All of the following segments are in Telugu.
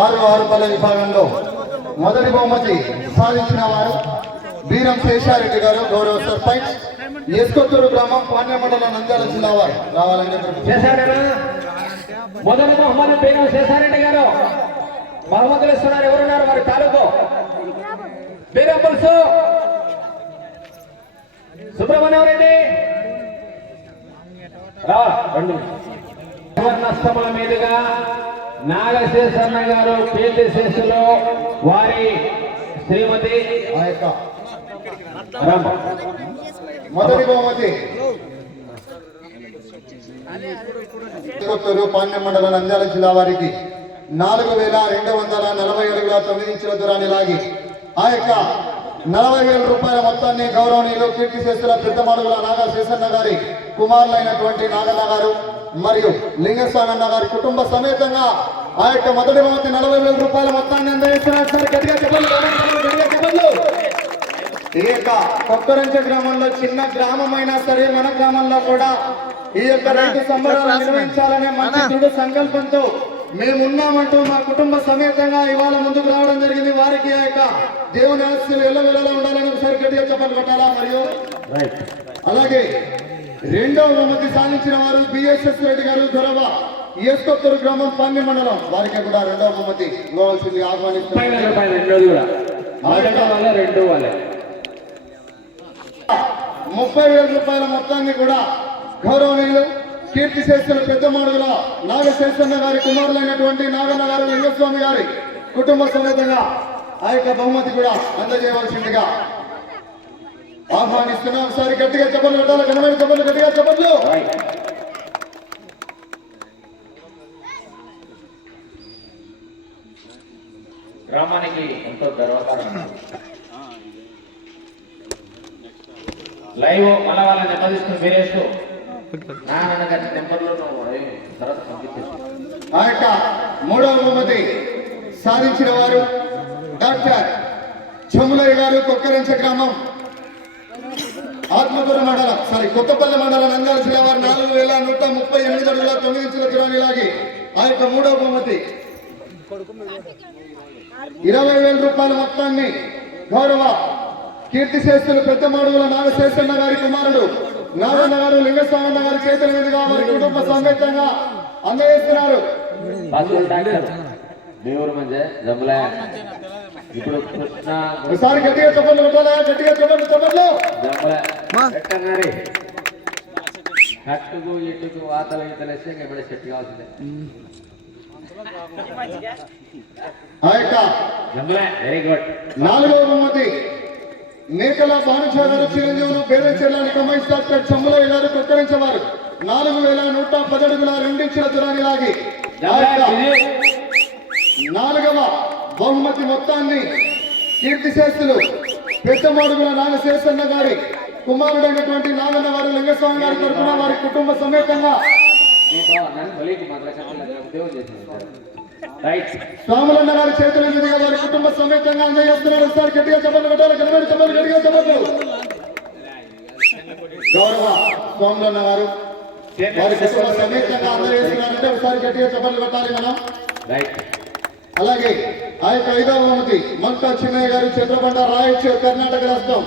6 పల్లె విభాగంలో మొదటి బహుమతి సాధించిన వారు బీరం శేషారెడ్డి గారు, గౌరవ సర్పంచ్, ఎస్కొత్తూరు గ్రామం, పాండ్య మండలం, నంద్యాల జిల్లా వారు రావాలని మొదటి బహుమతి బీరం శేషారెడ్డి గారు బహుమతులు ఇస్తున్నారు. ఎవరున్నారు వారి తాలూకు? బీరం పులుసు సుబ్రహ్మణ్యం రెడ్డి నష్టముల మీదుగా నాగశేషన్న గారు కీర్తి శేషులు వారి శ్రీమతి మొదటి బహుమతి పాండ్య మండలం, నంద్యాల జిల్లా వారికి 4240 అడుగుల 9 ఇంచుల దూరాన్ని లాగి ఆ యొక్క 40,000 రూపాయల మొత్తాన్ని గౌరవనీయులు కీర్తి శేషుల పెద్దమడుగుల నాగశేషన్న గారి కుమారులైనటువంటి నాగన్న గారు మరియు లింగస్వామన్న గారి కుటుంబ సమేతంగా ఆ యొక్క మొదటి బహుమతి 40,000 రూపాయల మొత్తాన్ని అందజేస్తున్నారు. సార్ గట్టిగా చెప్పండి. ఈ యొక్క కొత్తరంచ గ్రామంలో చిన్న గ్రామమైనా సరే మన గ్రామంలో కూడా ఈ యొక్క రైతు సంబరాలు నిర్వహించాలనే మంచి దృఢ సంకల్పంతో మేమున్నామంటూ మా కుటుంబ సమేతంగా ఇవాళ ముందుకు రావడం జరిగింది. వారికి ఆ యొక్క దేవుని ఆశీస్సులు ఎల్లవెల్లలా ఉండాలని ఒకసారి గట్టిగా చెప్పలు కొట్టాలా. మరియు అలాగే రెండవ బహుమతి సాధించిన వారు బిఎస్ఎస్ రెడ్డి గారు, దొరవ, ఎస్కొత్తూరు గ్రామం, పాండ్య మండలం, వారికి కూడా రెండవ బహుమతి ఇవ్వవలసింది ఆహ్వానిస్తున్నారు. 30,000 రూపాయల మొత్తాన్ని కూడా గౌరవనీయులు కీర్తి శేషుల పెద్దమాడుగుల నాగశేషన్న గారి కుమారులైనటువంటి నాగన్న గారు, లింగస్వామి గారి కుటుంబ సమేతంగా ఆ యొక్క బహుమతి కూడా అందజేయవలసిందిగా ఆహ్వానిస్తున్నాం. ఒకసారి గట్టిగా చెప్పలు పెట్టాలి. ఘనమైన చెప్పలు, గట్టిగా చెప్పట్లు. గ్రామానికి ఎంతో గర్వకారం. లైవ్ మళ్ళా వాళ్ళ నెమ్మదిస్తూ వీరేస్తూ నాన్న గారి నెంబర్లో తర్వాత పంపించేసి ఆ యొక్క మూడవ బహుమతి సాధించిన వారు డాక్టర్ చెములయ్య గారు, కొక్కరంచ గ్రామం, ఆత్మకూరు మండలం, కొత్తపల్లి మండలం, నంద్యాల జిల్లా వారు 4,138 అడుగుల 9 ఇంచుల దూరాన్ని లాగి ఆ యొక్క మూడవ బహుమతి 20,000 రూపాయల మొత్తాన్ని గౌరవ కీర్తి శేషులు పెద్దమాడుగుల నాగశేషన్న గారి కుమారుడు నాగన్న గారు, లింగస్వామన్న గారి చేతుల మీదుగా వారి కుటుంబ సమేతంగా అందజేస్తున్నారు. ఒకసారి గట్టిగా చెప్పండి కొట్టాలా, గట్టిగా చెప్పండి చెప్పండి. కట్టుకు ఇటుకు వాతలు గీతలేస్తే ఇప్పుడు సెట్ కావాల్సిందే. Very good. నాలుగవ బహుమతి మేకల భానుషా గారు, చిరంజీవులు, బేదంచెర్ల కమేష్ డాక్టర్ చెమ్ములయ్య గారు, కొక్కరించేవారు 4,110 అడుగుల 2 ఇంచుల దూరాన్ని లాగి నాలుగవ బహుమతి మొత్తాన్ని కీర్తి శేషులు పెద్దమాడుగుల నాగశేషన్న గారి కుమారుడైనటువంటి నాగన్న గారు, లింగస్వామి గారి తరఫున వారి కుటుంబ సమేతంగా స్వాములన్న గారి చేతుల మీదుగా వారి కుటుంబ సమేతంగా అందజేస్తున్నారు. ఒకసారి గట్టిగా చెప్పండి పెట్టాలి. గణమైన చెప్పండి, గట్టిగా చెప్పండి. గౌరవ స్వాములన్న గారు వారి కుటుంబ సమేతంగా అందజేస్తున్నారంటే ఒకసారి గట్టిగా చెప్పండి పెట్టాలి మనం. అలాగే ఆ యొక్క 5వ బహుమతి మల్కా చిన్నయ్య గారు, చంద్రబండ, రాయచూర్, కర్ణాటక రాష్ట్రం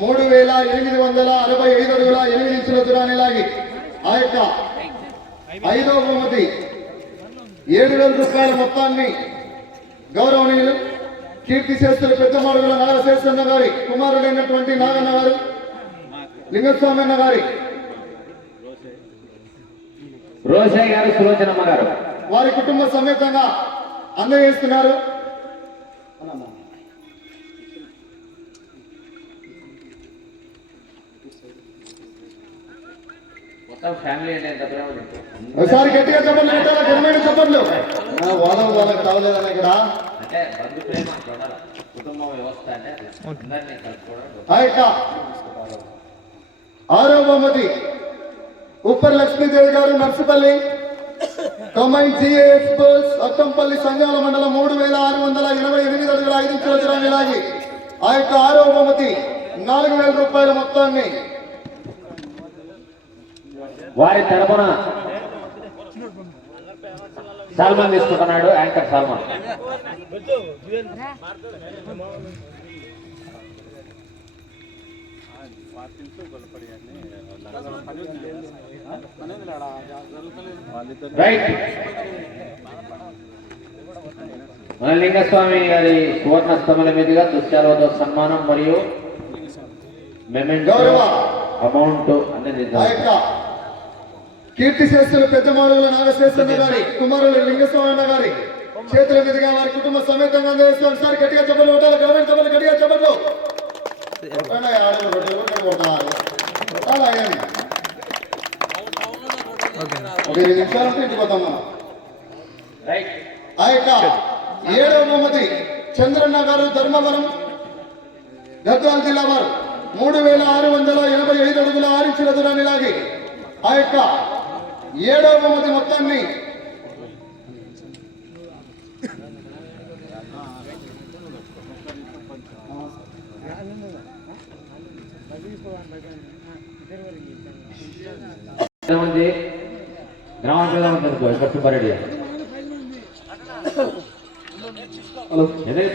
3,865 అడుగుల 8 ఇంచుల దూరాన్ని లాగి ఆ యొక్క 5వ బహుమతి 7,000 రూపాయల మొత్తాన్ని గౌరవనీయులు కీర్తి శేషులు పెద్దమాడుగుల నాగశేషన్న గారి కుమారుడైనటువంటి నాగన్న గారు, లింగస్వామన్న గారి, రోషయ్య గారు, సులోచనమ్మ గారు వారి కుటుంబ సమేతంగా అందజేస్తున్నారు. ఒకసారి గట్టిగా చెప్పండి పెట్టాలా, ఘనమైన చెప్పండి. వాళ్ళకి కావలేదన్న ఇక్కడ ఆ యొక్క 6వ బహుమతి ఉప్పర్ లక్ష్మీదేవి గారు, నర్సుపల్లి, కంబైన్ జిఏఎఫ్ స్కూల్స్, అక్కంపల్లి, సంజాల మండలం 3,688 అడుగుల 5 ఇంచుల దూరాన్ని లాగి ఆ యొక్క 6వ బహుమతి 4,000 రూపాయల మొత్తాన్ని వారి తరపున సల్మాన్ తీసుకుంటున్నాడు, యాంకర్ సల్మాన్. రైట్. మన లింగస్వామి గారి సువర్ణ స్తమల మీదుగా దుశ్శాలతో సన్మానం మరియు గౌరవ అమౌంట్ అనేది కీర్తి శ్రేష్ఠులు పెద్దమాడుల నాగశేషన్న గారి కుమారులు లింగస్వామి గారి చేతుల మీదుగా వారి కుటుంబ సమేతంగా అందజేస్తాం. సార్ గట్టిగా చెప్పలు కొట్టాలి, గ్రామీణ చెప్పలు గట్టిగా చెప్పట్లు. ఒక 2 నిమిషాలు ఇంటికి పోతాం మనం. ఆ యొక్క 7వ బహుమతి చంద్రన్న గారు ధర్మవరం గద్వాల జిల్లా వారు 3685 అడుగుల 6 ఇంచుల దూరాన్ని లాగి ఆ యొక్క 7వ బహుమతి మొత్తాన్ని గ్రామారెడ్డి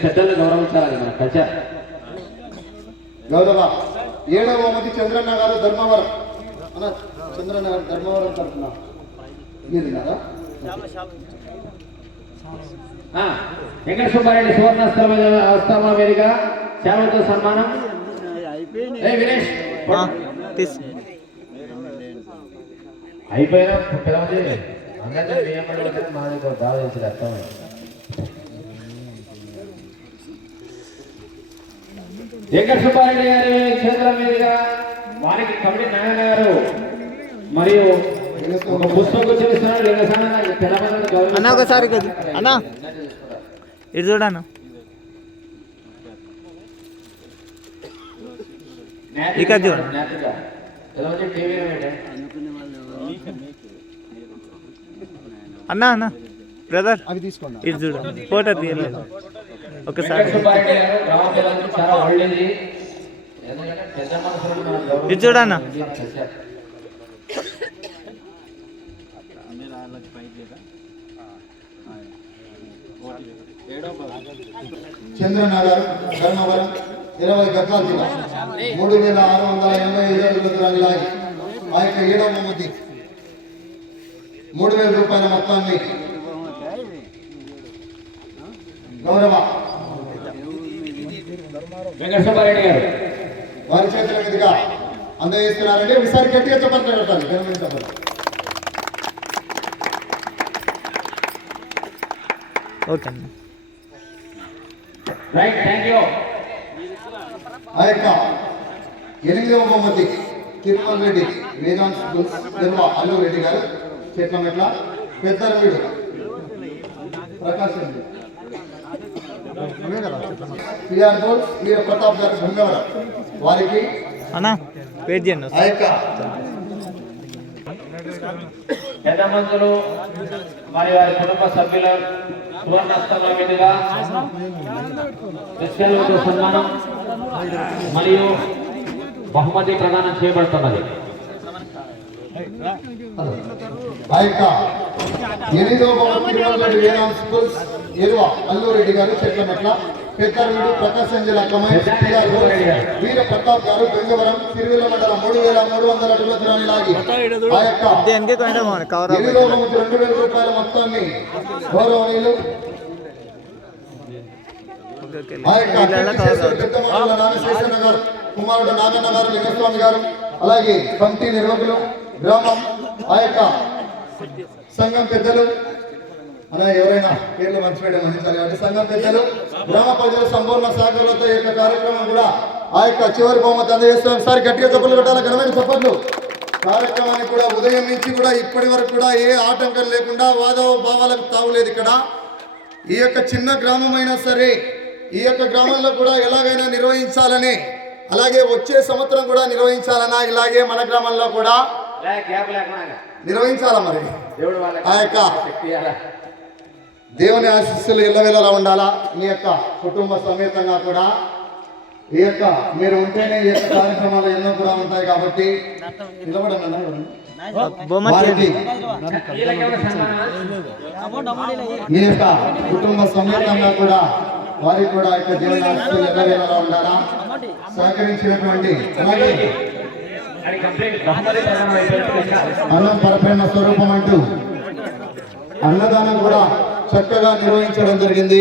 పెద్దలు గౌరవించాలి మన కల్చర్. గౌరవ 7వ బహుమతి చంద్రన్న గారు ధర్మవరం. అన్న చంద్రన్న గారు ధర్మవరం తరఫున మీరు వెంకట సుబ్బారెడ్డి సువర్ణ స్తమ వేదిక శాలతో సన్మానం. వినేష్ అయిపోయినా పుట్టది అందరినీ మాది బాగా తెలిసింది అర్థమైంది. వెంకట సుబ్బారెడ్డి గారి క్షేత్ర మీదుగా వారికి కమిటీ నారాయణ గారు మరియు ఒక పుస్తకం చూపిస్తున్నారు. అన్న ఒకసారి అన్న ఇది చూడన్న ఇక్కడ చూడు అన్న అన్న బ్రదర్ అవి తీసుకోండి. ఇది చూడు ఫోటో తీయలేదు ఒకసారి చాలా ఒళ్ళేది ఇది చూడన్న. చంద్రన్న గారు ధర్మవరం 20 గద్వాల జిల్లా 3685 అడుగుల దూరాన్ని లాగి ఆ యొక్క 7వ బహుమతి 3000 రూపాయల మొత్తాన్ని గౌరవ వెంకట సుబ్బారెడ్డి గారు వారి చేతుల మీదుగా అందజేస్తున్నారండి. ఒకసారి గట్టిగా చెప్పండి పెట్టాలి గవర్నమెంట్ చెప్పండి. ఓకే అన్న రైట్, థ్యాంక్ యూ. ఆ యొక్క 8వ బహుమతి తిరుమల రెడ్డి వేదాంత్ స్కూల్స్ అల్లు రెడ్డి గారు చెట్లమెట్ల పెద్దరవీడు ప్రకాశం పిఆర్ బోల్ వీర ప్రతాప్ గారు భంగవరం వారికి అన్న వెయిట్ చేయండి. ఆ యొక్క పెద్ద మంత్రులు మరి వారి కుటుంబ సభ్యుల సువర్ణ స్తమ మీదుగా దుశ్శాలతో సన్మానం మరియు బహుమతి ప్రదానం చేయబడుతున్నది. ఆ యొక్క 8వ బహుమతి తిరుమల వేదాంత్ స్కూల్స్ ఎరువ అల్లూరెడ్డి గారు చెట్లమెట్ల పెద్దరవీడు ప్రకాశం జిల్లా వీర ప్రతాప్ గారు బెంగవరం తిరువెల్ల మండలం 3300 అడుగుల దూరాన్ని లాగి ఆ యొక్క 8వ బహుమతి 2000 రూపాయల మొత్తాన్ని గౌరవనీయులు ఆ యొక్క పెద్దమాడుల నాగశేషన్న గారు కుమారుడు నాగన్న గారు లింగస్వామి గారు అలాగే కమిటీ నిర్వాహకులు గ్రామం ఆ యొక్క సంఘం పెద్దలు అలా ఎవరైనా పేర్లు మర్చిపోయడం అందించాలి కాబట్టి సంఘం పెద్దలు గ్రామ ప్రజల సంపూర్ణ సహకారంతో ఈ యొక్క కార్యక్రమం కూడా ఆ యొక్క చివరి బహుమతి అందజేస్తాం. సార్ గట్టిగా చప్పట్లు కొట్టాలి, ఘనమైన చప్పట్లు. కార్యక్రమానికి కూడా ఉదయం నుంచి కూడా ఇప్పటి వరకు కూడా ఏ ఆటంకం లేకుండా వాదవ భావాలకు తావులేదు. ఇక్కడ ఈ యొక్క చిన్న గ్రామం అయినా సరే ఈ యొక్క గ్రామంలో కూడా ఎలాగైనా నిర్వహించాలని, అలాగే వచ్చే సంవత్సరం కూడా నిర్వహించాలన్నా ఇలాగే మన గ్రామంలో కూడా నిర్వహించాలా. మరి ఆ యొక్క దేవుని ఆశీస్సులు ఎల్లవేళలా ఉండాలా. మీ యొక్క కుటుంబ సమేతంగా కూడా ఈ యొక్క మీరు ఉంటేనే ఈ యొక్క కార్యక్రమాలు ఎన్నో కూడా ఉంటాయి కాబట్టి నిలబడండి. బహుమతి వారికి వీళ్ళకెవరు సన్మానం? ఈ యొక్క కుటుంబ సమేతంగా కూడా వారికి కూడా యొక్క జీవనాశలు ఎల్లవేళలా ఉండాలా సహకరించినటువంటి అలాగే అది కంప్లీట్ బహుమతి ప్రదానం అయిపోయింది. అన్నం పరప్రేమ స్వరూపం అంటూ అన్నదానం కూడా చక్కగా నిర్వహించడం జరిగింది.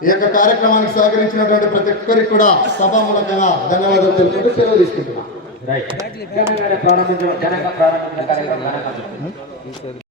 ఈ యొక్క కార్యక్రమానికి సహకరించినటువంటి ప్రతి ఒక్కరికి కూడా సభామూలకంగా ధన్యవాదాలు తెలుపుతూ సెలవు తీసుకుంటున్నాం. రైట్. ఘనంగా ప్రారంభించడం కార్యక్రమం